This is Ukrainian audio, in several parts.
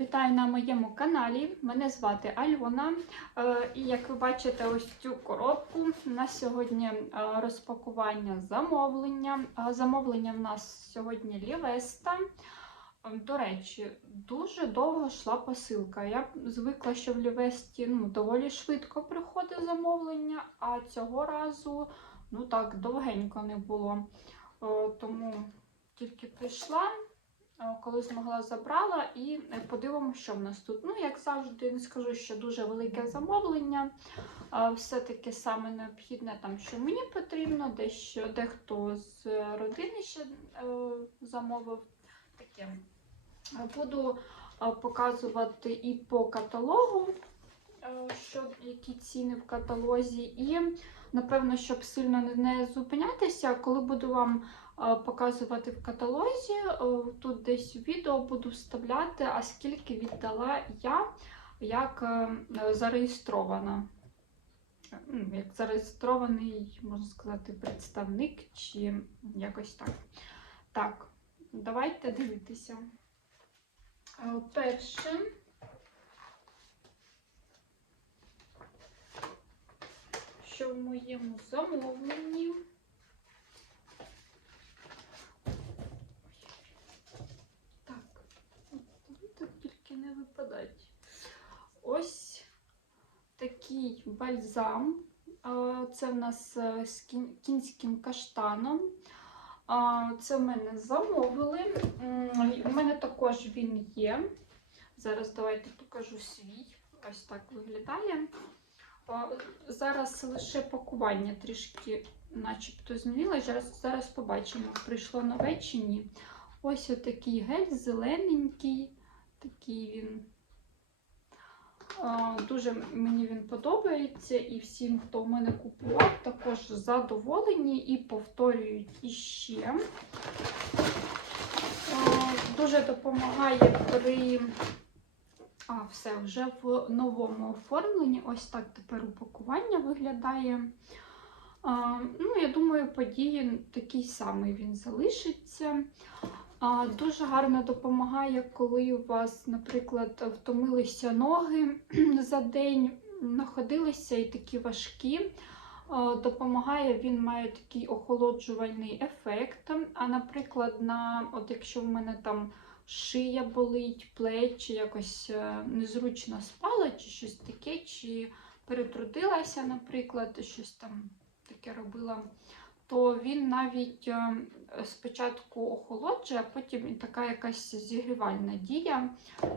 Вітаю на моєму каналі. Мене звати Альона. Е, І як ви бачите, ось цю коробку. У нас сьогодні е, розпакування замовлення. Е, Замовлення в нас сьогодні Лівеста. До речі, дуже довго йшла посилка. Я звикла, що в Лівесті ну, доволі швидко приходить замовлення, а цього разу ну так довгенько не було. Тому тільки прийшла. Е, коли змогла забрала і е, подивимося, що в нас тут. Ну, як завжди, не скажу, що дуже велике замовлення. Все-таки саме необхідне, там, що мені потрібно, дещо дехто з родини ще е, замовив таке. Буду показувати і по каталогу, що, які ціни в каталозі, і напевно, щоб сильно не- зупинятися, коли буду вам показувати в каталозі. Е, Тут десь відео буду вставляти, а скільки віддала я як е, зареєстрована. Е, ну, Як зареєстрований, можна сказати, представник чи якось так. Так, давайте дивитися. Е, Перше. Що в моєму замовленні? Так, тут тільки. Ось такий бальзам. Це в нас е, з кінським каштаном. Це в мене замовили. У мене також він є. Зараз давайте покажу свій. Ось так виглядає. Зараз лише пакування трішки начебто змінилось. Зараз, зараз побачимо, прийшло нове чи ні. Ось отакий гель, зелененький, такий він. Дуже мені він подобається, і всім, хто в мене купував, також задоволені і повторюють іще. Дуже допомагає при а, все, вже в новому оформленні. Ось так тепер упакування виглядає. Ну, я думаю, події такий самий він залишиться. Дуже гарно допомагає, коли у вас, наприклад, втомилися ноги за день, находилися і такі важкі. Допомагає, він має такий охолоджувальний ефект. А, наприклад, на, от якщо в мене там шия болить, плечі, якось е, незручно спала, чи щось таке, чи перетрудилася, наприклад, щось там таке робила, то він навіть е, спочатку охолоджує, а потім і така якась зігрівальна дія.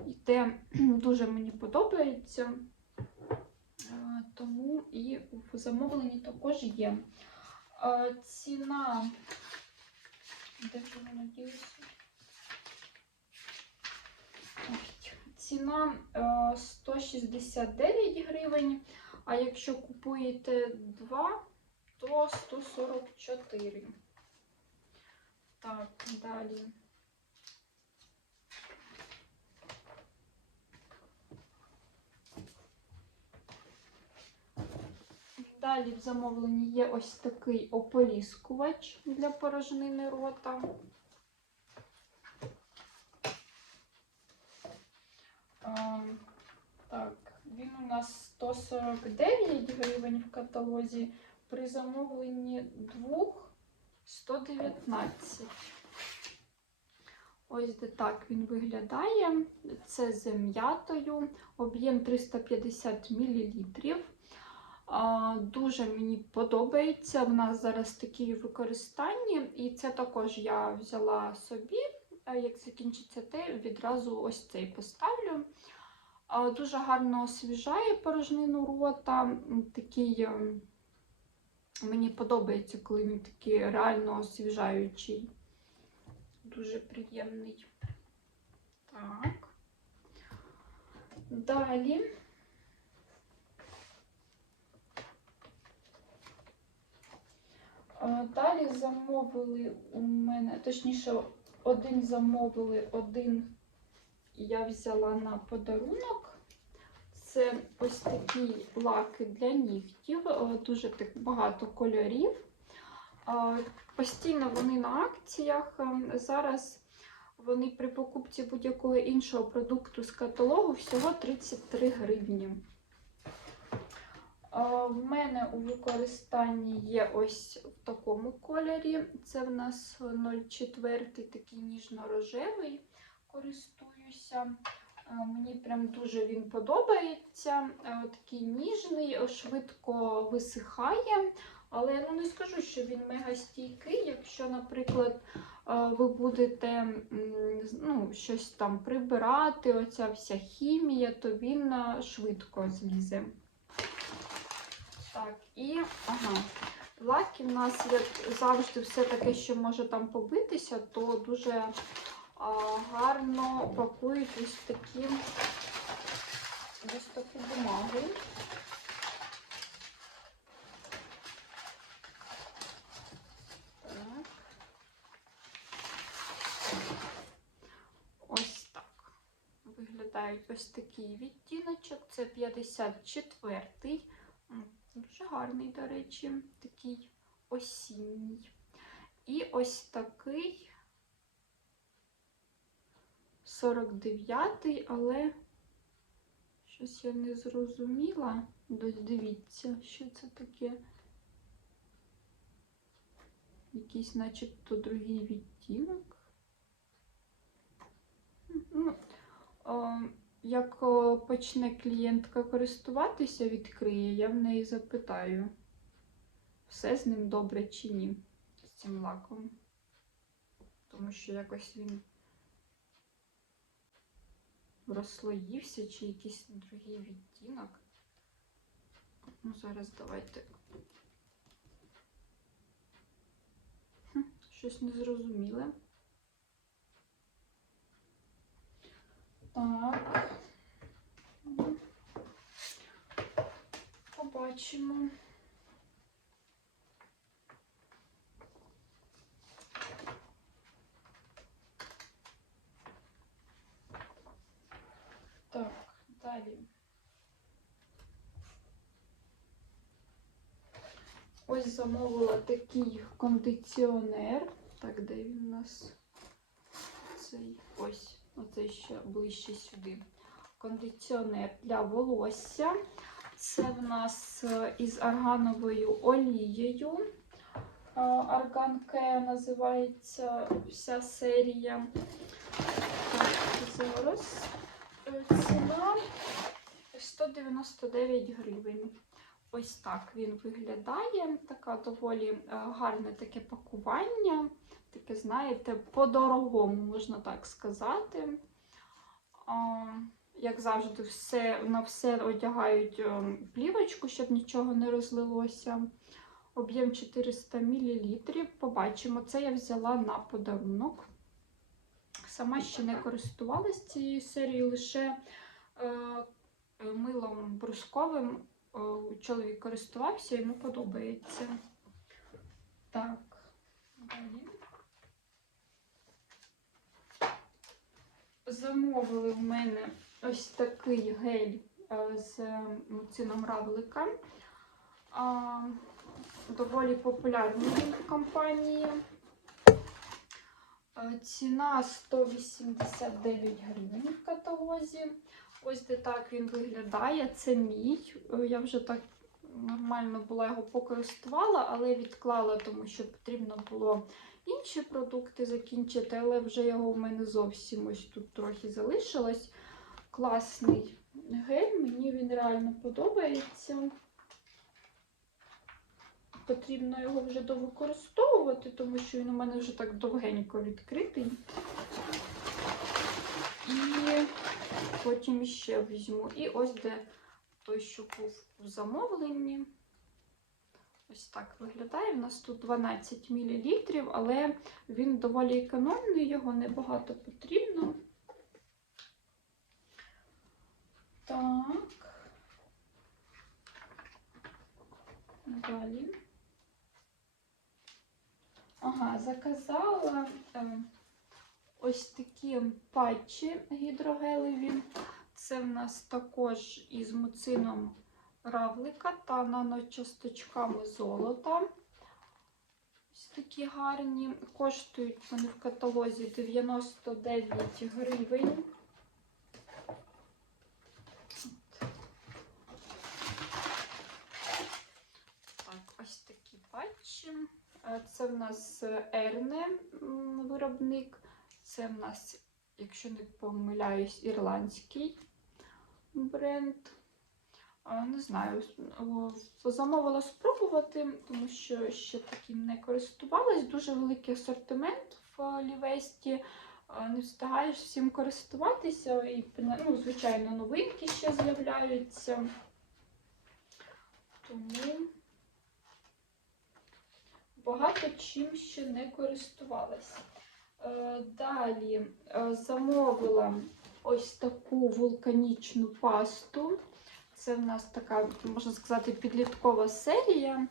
І те дуже мені подобається. Е, Тому і в замовленні також є. Е, Ціна. Де ж воно ділося? Ціна е, 169 гривень, а якщо купуєте два, то 144. Так, далі. Далі в замовленні є ось такий ополіскувач для порожнини рота. А, так, він у нас 149 гривень в каталозі, при замовленні двох 119. Ось де так він виглядає. Це з м'ятою, об'єм 350 мл. Дуже мені подобається. В нас зараз такі в використанні, і це також я взяла собі. Як закінчиться те, відразу ось цей поставлю. Дуже гарно освіжає порожнину рота. Такий ем, мені подобається, коли він такий реально освіжаючий. Дуже приємний. Так. Далі. Далі замовили у мене, точніше, один замовили, один я взяла на подарунок. Це ось такі лаки для нігтів, е, дуже так багато кольорів. Е, Постійно вони на акціях. Е, Зараз вони при покупці будь-якого іншого продукту з каталогу всього 33 гривні. В мене у використанні є ось в такому кольорі. Це в нас 04, такий ніжно-рожевий. Користуюся. А, Мені прям дуже він подобається. А, Такий ніжний, швидко висихає. Але ну, не скажу, що він мега стійкий. Якщо, наприклад, ви будете ну, щось там прибирати, оця вся хімія, то він швидко злізе. Так, і ага. Лаки в нас, як завжди, все таке, що може там побитися, то дуже гарно пакують ось такі ось таку бумагу. Ось так. Виглядають ось такий відтіночок. Це 54-й. Дуже гарний, до речі, такий осінній. І ось такий 49-й, але щось я не зрозуміла. Дивіться, що це таке. Якийсь, начебто, другий відтінок. Ну, о, як почне клієнтка користуватися, відкриє, я в неї запитаю, все з ним добре чи ні, з цим лаком. Тому що якось він розслоївся, чи якийсь другий відтінок. Ну, зараз давайте. Хм, Щось незрозуміле. Так. Побачимо. Так, далі. Ось замовила такий кондиціонер. Так, де він у нас? Цей ось, оцей ще ближче сюди. Кондиціонер для волосся. Це в нас е, із аргановою олією. Е, Арганке називається вся серія. Так, зараз ціна 199 гривень. Ось так він виглядає. Така доволі е, гарне таке пакування. Таке, знаєте, по-дорогому, можна так сказати. Як завжди, все, на все одягають е, плівочку, щоб нічого не розлилося. Об'єм 400 мл. Побачимо. Це я взяла на подарунок. Сама ще не користувалася цією серією, лише е, милом брусковим е, чоловік користувався, йому подобається. Так, далі. Замовили в мене ось такий гель е, з муцином равлика. Доволі популярний в компанії. Ціна 189 гривень в каталозі. Ось де так він виглядає. Це мій. Е, Я вже так нормально була його покористувала, але відклала, тому що потрібно було інші продукти закінчити, але вже його в мене зовсім ось тут трохи залишилось. Класний гель, мені він реально подобається. Потрібно його вже довикористовувати, тому що він у мене вже так довгенько відкритий. І потім ще візьму. І ось де той, що був у замовленні. Ось так виглядає. У нас тут 12 мл, але він доволі економний, його небагато потрібно. Так. Далі. Ага, заказала е, ось такі патчі гідрогелеві. Це в нас також із муцином равлика та наночасточками золота. Ось такі гарні. Коштують вони в каталозі 99 гривень. Так, ось такі патчі. Е, Це в нас Ерне виробник. Це в нас, якщо не помиляюсь, ірландський бренд. Не знаю, замовила спробувати, тому що ще таким не користувалась. Дуже великий асортимент в Лівесті. Не встигаєш всім користуватися, і, ну, звичайно, новинки ще з'являються. Тому багато чим ще не користувалася. Е, Далі е, замовила ось таку вулканічну пасту. Це в нас така, можна сказати, підліткова серія.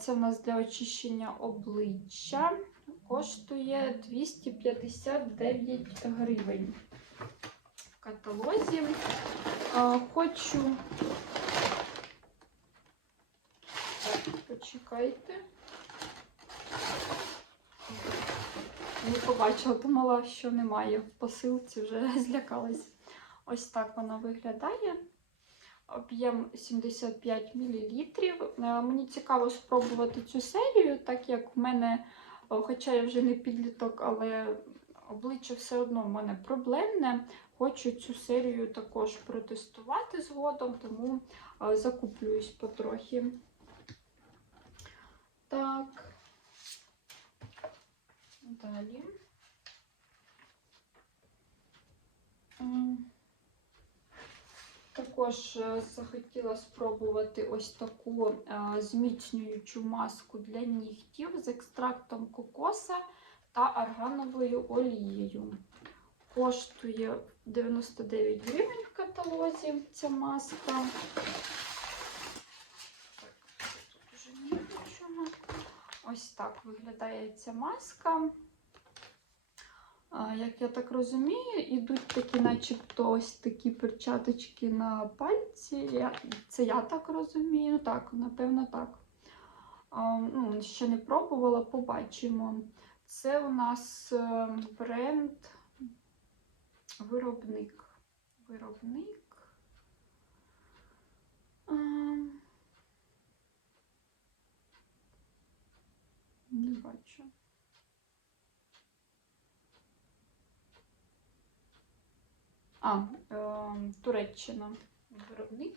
Це в нас для очищення обличчя. Коштує 259 гривень в каталозі. Хочу. Так, почекайте. Не побачила, думала, що немає в посилці, вже злякалась. Ось так вона виглядає. Об'єм 75 мл. Мені цікаво спробувати цю серію, так як в мене, хоча я вже не підліток, але обличчя все одно в мене проблемне. Хочу цю серію також протестувати згодом, тому е, закуплююсь потрохи. Так. Далі. Також е, захотіла спробувати ось таку е, зміцнюючу маску для нігтів з екстрактом кокоса та аргановою олією. Коштує 99 гривень в каталозі ця маска. Так, тут уже ні нічого. Ось так виглядає ця маска. Як я так розумію, ідуть такі, начебто, ось такі перчаточки на пальці. Це я так розумію. Так, напевно, так. Ну, ще не пробувала, побачимо. Це у нас е, бренд виробник. Виробник. Не бачу. А, е, Туреччина виробник.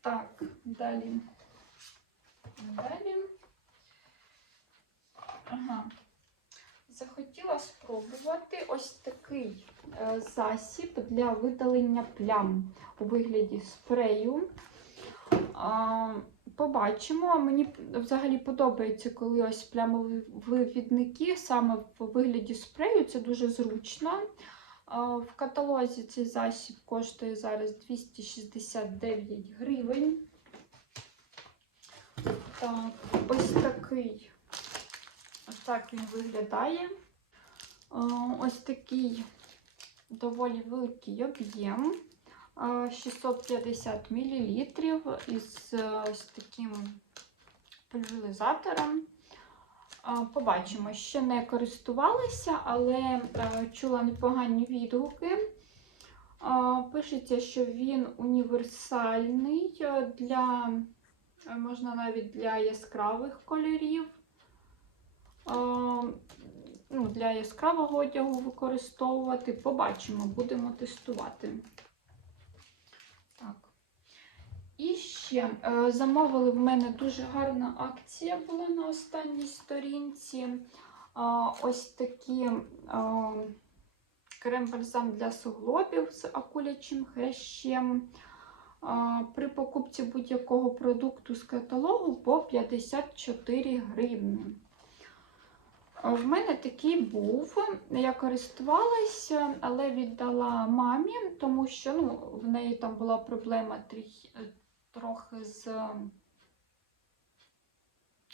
Так, далі. Далі. Ага. Захотіла спробувати ось такий е, засіб для видалення плям у вигляді спрею. А, побачимо. Мені взагалі подобається, коли ось плямові вивідники саме в вигляді спрею, це дуже зручно. В каталозі цей засіб коштує зараз 269 гривень. Так, ось такий, ось так він виглядає. Ось такий доволі великий об'єм. А, 650 мл із е, таким пульверизатором. Побачимо, ще не користувалася, але е, чула непогані відгуки. Пишеться, що він універсальний е, для, можна навіть для яскравих кольорів. Ну, Для яскравого одягу використовувати. Побачимо, будемо тестувати. І ще е, замовили в мене дуже гарна акція була на останній сторінці. Ось такі крем-бальзам для суглобів з акулячим хрящем. При покупці будь-якого продукту з каталогу по 54 гривні. В мене такий був, я користувалася, але віддала мамі, тому що ну, в неї там була проблема е, трохи з,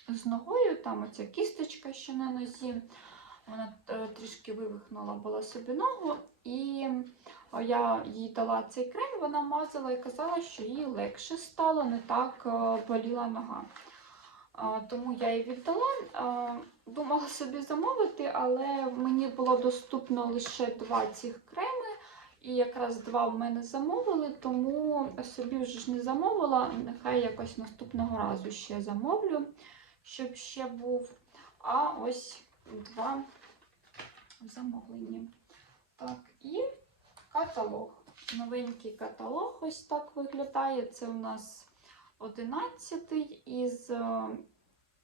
з ногою, там оця кісточка ще на нозі. Вона е, трішки вивихнула була собі ногу, і я їй дала цей крем, вона мазала і казала, що їй легше стало, не так е, боліла нога. Тому я її віддала. Думала собі замовити, але мені було доступно лише два цих креми. І якраз два в мене замовили, тому собі вже ж не замовила. Нехай якось наступного разу ще замовлю, щоб ще був. А ось два замовлення. Так, і каталог. Новенький каталог ось так виглядає. Це у нас 11 із е,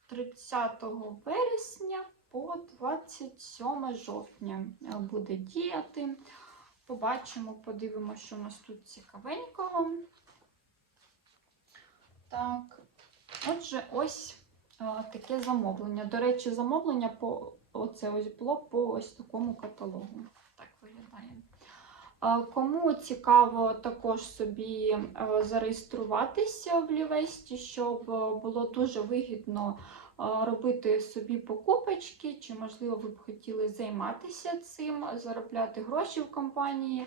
30 вересня по 27 жовтня е, буде діяти. Побачимо, подивимося, що у нас тут цікавенького. Так, отже, ось а, таке замовлення. До речі, замовлення по оце ось було по ось такому каталогу. Так виглядає. А, Кому цікаво також собі е, зареєструватися в Лівесті, щоб було дуже вигідно робити собі покупочки, чи, можливо, ви б хотіли займатися цим, заробляти гроші в компанії.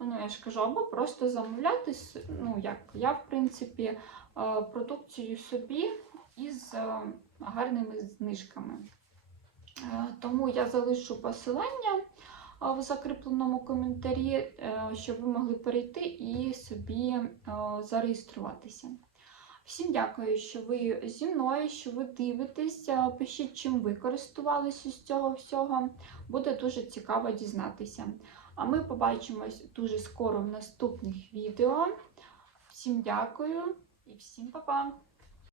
Ну, я ж кажу, або просто замовляти, ну, як я, в принципі, продукцію собі із гарними знижками. Тому я залишу посилання в закріпленому коментарі, е, щоб ви могли перейти і собі зареєструватися. Всім дякую, що ви зі мною, що ви дивитесь. Пишіть, чим ви користувалися з цього всього. Буде дуже цікаво дізнатися. А ми побачимось дуже скоро в наступних відео. Всім дякую і всім па-па!